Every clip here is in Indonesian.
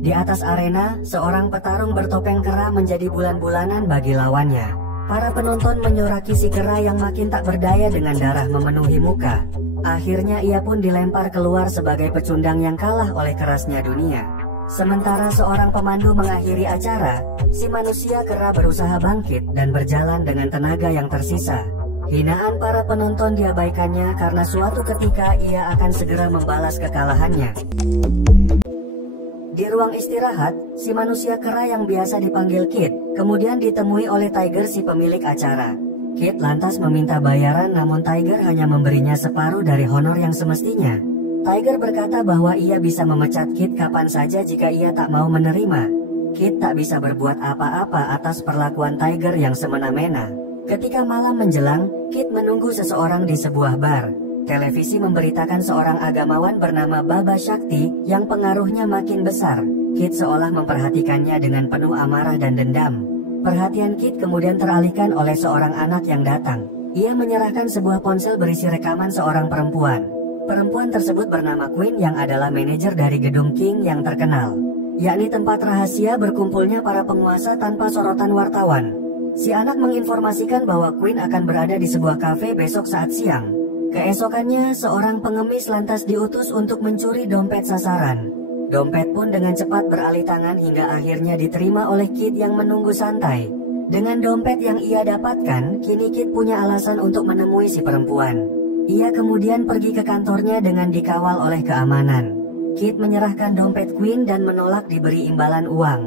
Di atas arena, seorang petarung bertopeng kera menjadi bulan-bulanan bagi lawannya. Para penonton menyoraki si kera yang makin tak berdaya dengan darah memenuhi muka. Akhirnya ia pun dilempar keluar sebagai pecundang yang kalah oleh kerasnya dunia. Sementara seorang pemandu mengakhiri acara, si manusia kera berusaha bangkit dan berjalan dengan tenaga yang tersisa. Hinaan para penonton diabaikannya karena suatu ketika ia akan segera membalas kekalahannya. Di ruang istirahat, si manusia kera yang biasa dipanggil Kid, kemudian ditemui oleh Tiger si pemilik acara. Kid lantas meminta bayaran namun Tiger hanya memberinya separuh dari honor yang semestinya. Tiger berkata bahwa ia bisa memecat Kid kapan saja jika ia tak mau menerima. Kid tak bisa berbuat apa-apa atas perlakuan Tiger yang semena-mena. Ketika malam menjelang, Kid menunggu seseorang di sebuah bar. Televisi memberitakan seorang agamawan bernama Baba Shakti yang pengaruhnya makin besar. Kid seolah memperhatikannya dengan penuh amarah dan dendam. Perhatian Kid kemudian teralihkan oleh seorang anak yang datang. Ia menyerahkan sebuah ponsel berisi rekaman seorang perempuan. Perempuan tersebut bernama Queen yang adalah manajer dari gedung King yang terkenal, yakni tempat rahasia berkumpulnya para penguasa tanpa sorotan wartawan. Si anak menginformasikan bahwa Queen akan berada di sebuah kafe besok saat siang. Keesokannya, seorang pengemis lantas diutus untuk mencuri dompet sasaran. Dompet pun dengan cepat beralih tangan hingga akhirnya diterima oleh Kid yang menunggu santai. Dengan dompet yang ia dapatkan, kini Kid punya alasan untuk menemui si perempuan. Ia kemudian pergi ke kantornya dengan dikawal oleh keamanan. Kid menyerahkan dompet Queen dan menolak diberi imbalan uang.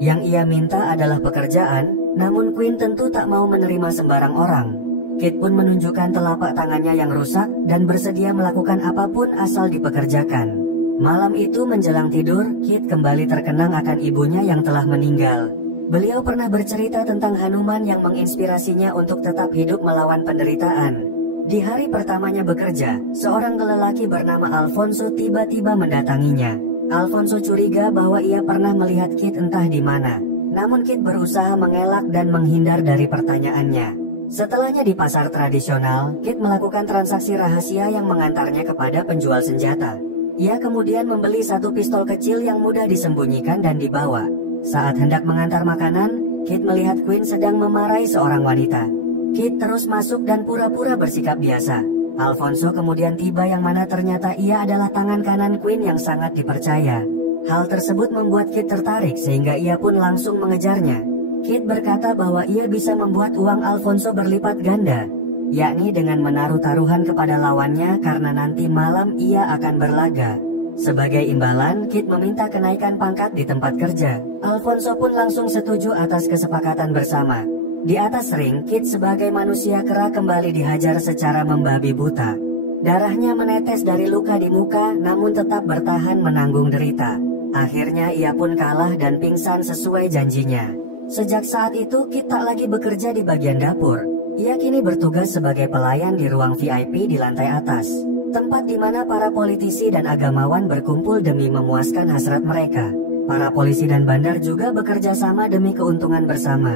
Yang ia minta adalah pekerjaan, namun Queen tentu tak mau menerima sembarang orang. Kid pun menunjukkan telapak tangannya yang rusak dan bersedia melakukan apapun asal dipekerjakan. Malam itu menjelang tidur, Kid kembali terkenang akan ibunya yang telah meninggal. Beliau pernah bercerita tentang Hanuman yang menginspirasinya untuk tetap hidup melawan penderitaan. Di hari pertamanya bekerja, seorang lelaki bernama Alfonso tiba-tiba mendatanginya. Alfonso curiga bahwa ia pernah melihat Kid entah di mana. Namun Kid berusaha mengelak dan menghindar dari pertanyaannya. Setelahnya di pasar tradisional, Kid melakukan transaksi rahasia yang mengantarnya kepada penjual senjata. Ia kemudian membeli satu pistol kecil yang mudah disembunyikan dan dibawa. Saat hendak mengantar makanan, Kid melihat Queen sedang memarahi seorang wanita. Kid terus masuk dan pura-pura bersikap biasa. Alfonso kemudian tiba yang mana ternyata ia adalah tangan kanan Queen yang sangat dipercaya. Hal tersebut membuat Kid tertarik sehingga ia pun langsung mengejarnya. Kid berkata bahwa ia bisa membuat uang Alfonso berlipat ganda, yakni dengan menaruh taruhan kepada lawannya karena nanti malam ia akan berlaga. Sebagai imbalan, Kid meminta kenaikan pangkat di tempat kerja. Alfonso pun langsung setuju atas kesepakatan bersama. Di atas ring, Kid sebagai manusia kera kembali dihajar secara membabi buta. Darahnya menetes dari luka di muka namun tetap bertahan menanggung derita. Akhirnya ia pun kalah dan pingsan sesuai janjinya. Sejak saat itu, Kid tak lagi bekerja di bagian dapur. Ia kini bertugas sebagai pelayan di ruang VIP di lantai atas, tempat di mana para politisi dan agamawan berkumpul demi memuaskan hasrat mereka. Para polisi dan bandar juga bekerja sama demi keuntungan bersama.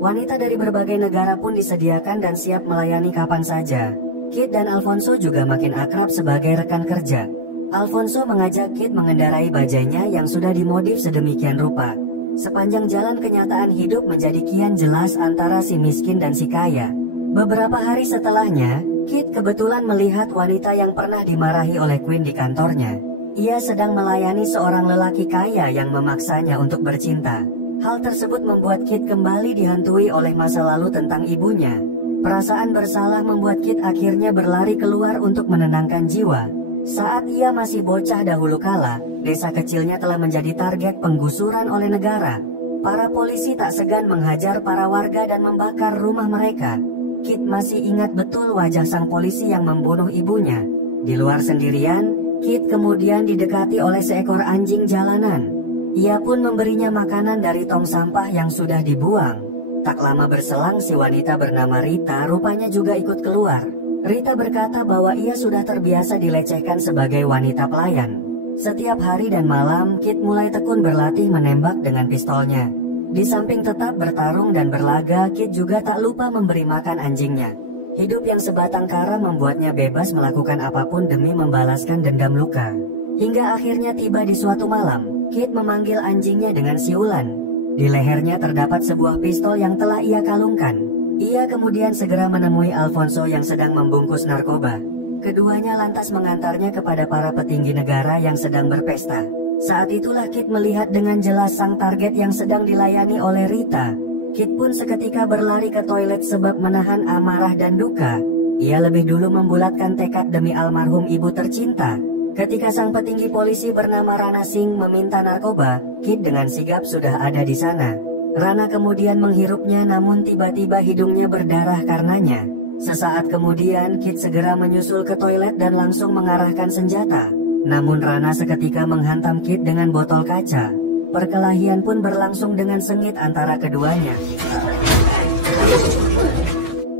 Wanita dari berbagai negara pun disediakan dan siap melayani kapan saja. Kid dan Alfonso juga makin akrab sebagai rekan kerja. Alfonso mengajak Kid mengendarai bajainya yang sudah dimodif sedemikian rupa. Sepanjang jalan kenyataan hidup menjadi kian jelas antara si miskin dan si kaya. Beberapa hari setelahnya, Kid kebetulan melihat wanita yang pernah dimarahi oleh Queen di kantornya. Ia sedang melayani seorang lelaki kaya yang memaksanya untuk bercinta. Hal tersebut membuat Kid kembali dihantui oleh masa lalu tentang ibunya. Perasaan bersalah membuat Kid akhirnya berlari keluar untuk menenangkan jiwa. Saat ia masih bocah dahulu kala, desa kecilnya telah menjadi target penggusuran oleh negara. Para polisi tak segan menghajar para warga dan membakar rumah mereka. Kid masih ingat betul wajah sang polisi yang membunuh ibunya. Di luar sendirian, Kid kemudian didekati oleh seekor anjing jalanan. Ia pun memberinya makanan dari tong sampah yang sudah dibuang. Tak lama berselang si wanita bernama Rita rupanya juga ikut keluar. Rita berkata bahwa ia sudah terbiasa dilecehkan sebagai wanita pelayan. Setiap hari dan malam, Kid mulai tekun berlatih menembak dengan pistolnya. Di samping tetap bertarung dan berlaga, Kid juga tak lupa memberi makan anjingnya. Hidup yang sebatang kara membuatnya bebas melakukan apapun demi membalaskan dendam luka. Hingga akhirnya tiba di suatu malam, Kit memanggil anjingnya dengan siulan. Di lehernya terdapat sebuah pistol yang telah ia kalungkan. Ia kemudian segera menemui Alfonso yang sedang membungkus narkoba. Keduanya lantas mengantarnya kepada para petinggi negara yang sedang berpesta. Saat itulah Kit melihat dengan jelas sang target yang sedang dilayani oleh Rita. Kit pun seketika berlari ke toilet sebab menahan amarah dan duka. Ia lebih dulu membulatkan tekad demi almarhum ibu tercinta. Ketika sang petinggi polisi bernama Rana Singh meminta narkoba, Kit dengan sigap sudah ada di sana. Rana kemudian menghirupnya namun tiba-tiba hidungnya berdarah karenanya. Sesaat kemudian Kit segera menyusul ke toilet dan langsung mengarahkan senjata. Namun Rana seketika menghantam Kit dengan botol kaca. Perkelahian pun berlangsung dengan sengit antara keduanya.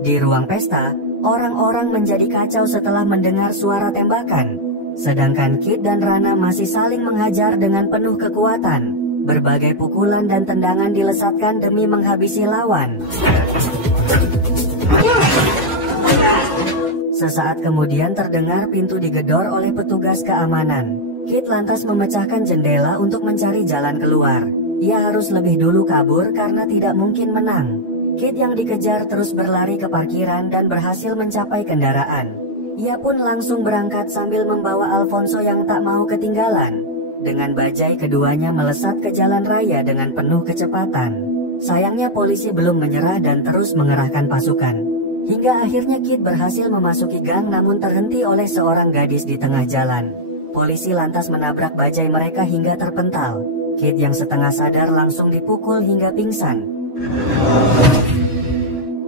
Di ruang pesta, orang-orang menjadi kacau setelah mendengar suara tembakan. Sedangkan Kit dan Rana masih saling menghajar dengan penuh kekuatan. Berbagai pukulan dan tendangan dilesatkan demi menghabisi lawan. Sesaat kemudian terdengar pintu digedor oleh petugas keamanan. Kit lantas memecahkan jendela untuk mencari jalan keluar. Ia harus lebih dulu kabur karena tidak mungkin menang. Kit yang dikejar terus berlari ke parkiran dan berhasil mencapai kendaraan. Ia pun langsung berangkat sambil membawa Alfonso yang tak mau ketinggalan. Dengan bajai keduanya melesat ke jalan raya dengan penuh kecepatan. Sayangnya polisi belum menyerah dan terus mengerahkan pasukan. Hingga akhirnya Kit berhasil memasuki gang namun terhenti oleh seorang gadis di tengah jalan. Polisi lantas menabrak bajai mereka hingga terpental. Kit yang setengah sadar langsung dipukul hingga pingsan.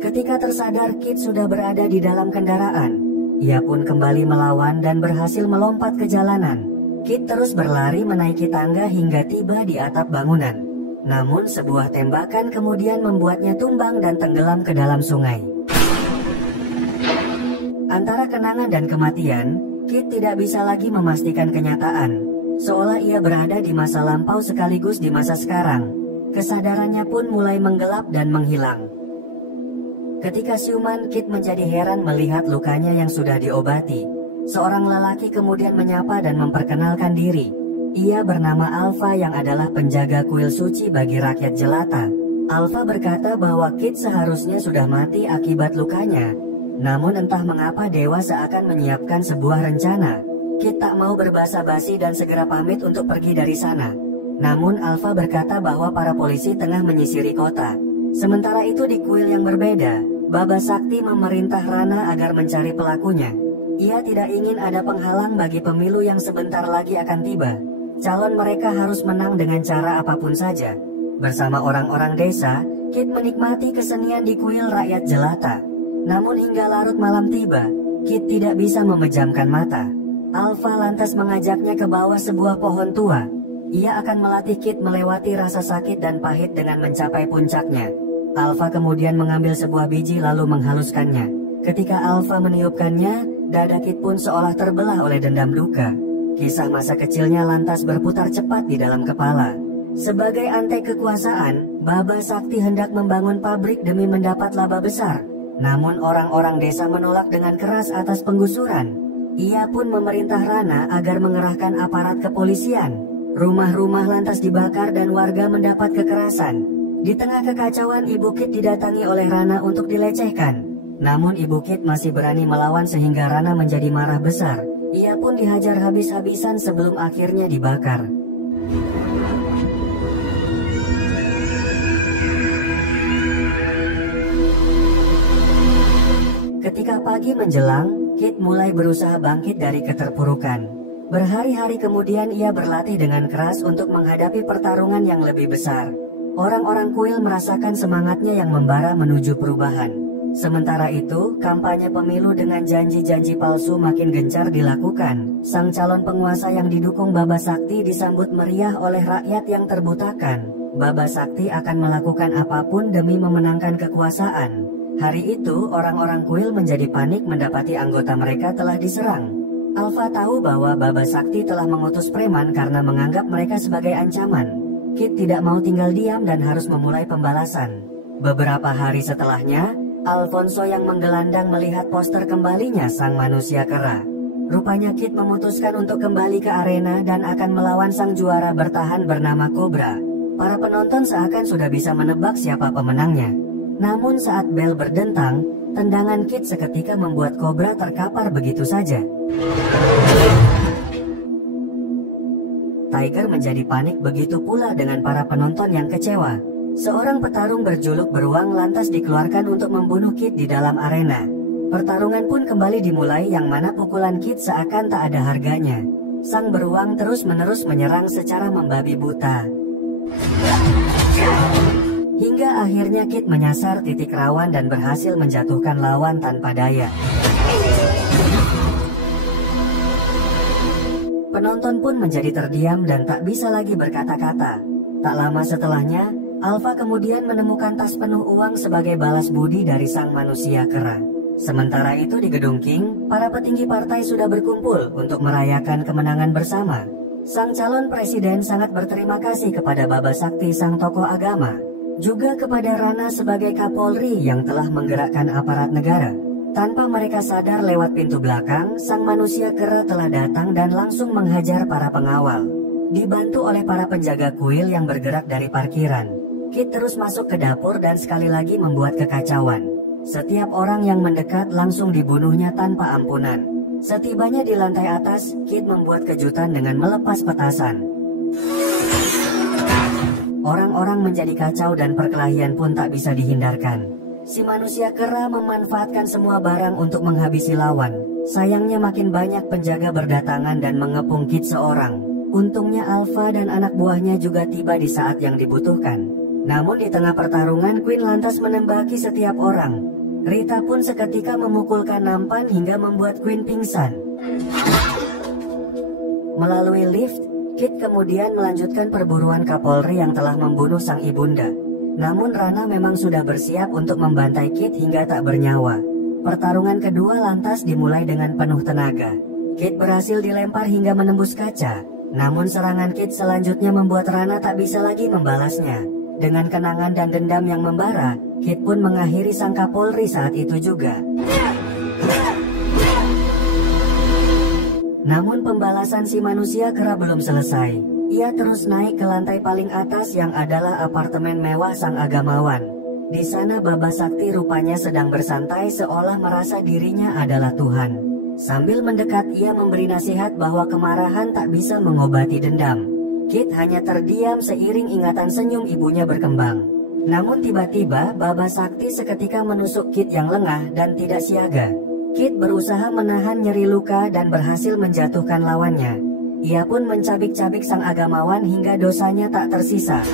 Ketika tersadar, Kit sudah berada di dalam kendaraan. Ia pun kembali melawan dan berhasil melompat ke jalanan. Kit terus berlari menaiki tangga hingga tiba di atap bangunan. Namun sebuah tembakan kemudian membuatnya tumbang dan tenggelam ke dalam sungai. Antara kenangan dan kematian, Kit tidak bisa lagi memastikan kenyataan. Seolah ia berada di masa lampau sekaligus di masa sekarang. Kesadarannya pun mulai menggelap dan menghilang. Ketika siuman, Kit menjadi heran melihat lukanya yang sudah diobati. Seorang lelaki kemudian menyapa dan memperkenalkan diri. Ia bernama Alfa yang adalah penjaga kuil suci bagi rakyat jelata. Alfa berkata bahwa Kit seharusnya sudah mati akibat lukanya. Namun entah mengapa dewa seakan menyiapkan sebuah rencana. Kit tak mau berbasa-basi dan segera pamit untuk pergi dari sana. Namun Alfa berkata bahwa para polisi tengah menyisiri kota. Sementara itu di kuil yang berbeda, Baba Sakti memerintah Rana agar mencari pelakunya. Ia tidak ingin ada penghalang bagi pemilu yang sebentar lagi akan tiba. Calon mereka harus menang dengan cara apapun saja. Bersama orang-orang desa, Kit menikmati kesenian di kuil rakyat jelata. Namun hingga larut malam tiba, Kit tidak bisa memejamkan mata. Alfa lantas mengajaknya ke bawah sebuah pohon tua. Ia akan melatih Kit melewati rasa sakit dan pahit dengan mencapai puncaknya. Alfa kemudian mengambil sebuah biji lalu menghaluskannya. Ketika Alfa meniupkannya, dada Kit pun seolah terbelah oleh dendam duka. Kisah masa kecilnya lantas berputar cepat di dalam kepala. Sebagai antek kekuasaan, Baba Sakti hendak membangun pabrik demi mendapat laba besar. Namun orang-orang desa menolak dengan keras atas penggusuran. Ia pun memerintah Rana agar mengerahkan aparat kepolisian. Rumah-rumah lantas dibakar dan warga mendapat kekerasan. Di tengah kekacauan, Ibu Kit didatangi oleh Rana untuk dilecehkan. Namun Ibu Kit masih berani melawan sehingga Rana menjadi marah besar. Ia pun dihajar habis-habisan sebelum akhirnya dibakar. Ketika pagi menjelang, Kit mulai berusaha bangkit dari keterpurukan. Berhari-hari kemudian ia berlatih dengan keras untuk menghadapi pertarungan yang lebih besar. Orang-orang kuil merasakan semangatnya yang membara menuju perubahan. Sementara itu, kampanye pemilu dengan janji-janji palsu makin gencar dilakukan. Sang calon penguasa yang didukung Baba Sakti disambut meriah oleh rakyat yang terbutakan. Baba Sakti akan melakukan apapun demi memenangkan kekuasaan. Hari itu, orang-orang kuil menjadi panik mendapati anggota mereka telah diserang. Alfa tahu bahwa Baba Sakti telah mengutus preman karena menganggap mereka sebagai ancaman. Kit tidak mau tinggal diam dan harus memulai pembalasan. Beberapa hari setelahnya, Alfonso yang menggelandang melihat poster kembalinya sang manusia kera. Rupanya Kid memutuskan untuk kembali ke arena dan akan melawan sang juara bertahan bernama Cobra. Para penonton seakan sudah bisa menebak siapa pemenangnya. Namun saat bel berdentang, tendangan Kid seketika membuat Cobra terkapar begitu saja. Tiger menjadi panik, begitu pula dengan para penonton yang kecewa. Seorang petarung berjuluk Beruang lantas dikeluarkan untuk membunuh Kid di dalam arena. Pertarungan pun kembali dimulai yang mana pukulan Kid seakan tak ada harganya. Sang Beruang terus-menerus menyerang secara membabi buta. Hingga akhirnya Kid menyasar titik rawan dan berhasil menjatuhkan lawan tanpa daya. Penonton pun menjadi terdiam dan tak bisa lagi berkata-kata. Tak lama setelahnya, Alpha kemudian menemukan tas penuh uang sebagai balas budi dari sang manusia kera. Sementara itu di Gedung King, para petinggi partai sudah berkumpul untuk merayakan kemenangan bersama. Sang calon presiden sangat berterima kasih kepada Baba Sakti sang tokoh agama, juga kepada Rana sebagai Kapolri yang telah menggerakkan aparat negara. Tanpa mereka sadar, lewat pintu belakang, sang manusia kera telah datang dan langsung menghajar para pengawal. Dibantu oleh para penjaga kuil yang bergerak dari parkiran, Kid terus masuk ke dapur dan sekali lagi membuat kekacauan. Setiap orang yang mendekat langsung dibunuhnya tanpa ampunan. Setibanya di lantai atas, Kid membuat kejutan dengan melepas petasan. Orang-orang menjadi kacau dan perkelahian pun tak bisa dihindarkan. Si manusia kera memanfaatkan semua barang untuk menghabisi lawan. Sayangnya makin banyak penjaga berdatangan dan mengepung Kid seorang. Untungnya Alpha dan anak buahnya juga tiba di saat yang dibutuhkan. Namun di tengah pertarungan, Queen lantas menembaki setiap orang. Rita pun seketika memukulkan nampan hingga membuat Queen pingsan. Melalui lift, Kid kemudian melanjutkan perburuan Kapolri yang telah membunuh sang ibunda. Namun Rana memang sudah bersiap untuk membantai Kid hingga tak bernyawa. Pertarungan kedua lantas dimulai dengan penuh tenaga. Kid berhasil dilempar hingga menembus kaca. Namun serangan Kid selanjutnya membuat Rana tak bisa lagi membalasnya. Dengan kenangan dan dendam yang membara, Kid pun mengakhiri sang Kapolri saat itu juga. Namun pembalasan si manusia kera belum selesai. Ia terus naik ke lantai paling atas yang adalah apartemen mewah sang agamawan. Di sana Baba Sakti rupanya sedang bersantai seolah merasa dirinya adalah Tuhan. Sambil mendekat, ia memberi nasihat bahwa kemarahan tak bisa mengobati dendam. Kid hanya terdiam seiring ingatan senyum ibunya berkembang. Namun tiba-tiba Baba Sakti seketika menusuk Kid yang lengah dan tidak siaga. Kid berusaha menahan nyeri luka dan berhasil menjatuhkan lawannya. Ia pun mencabik-cabik sang agamawan hingga dosanya tak tersisa.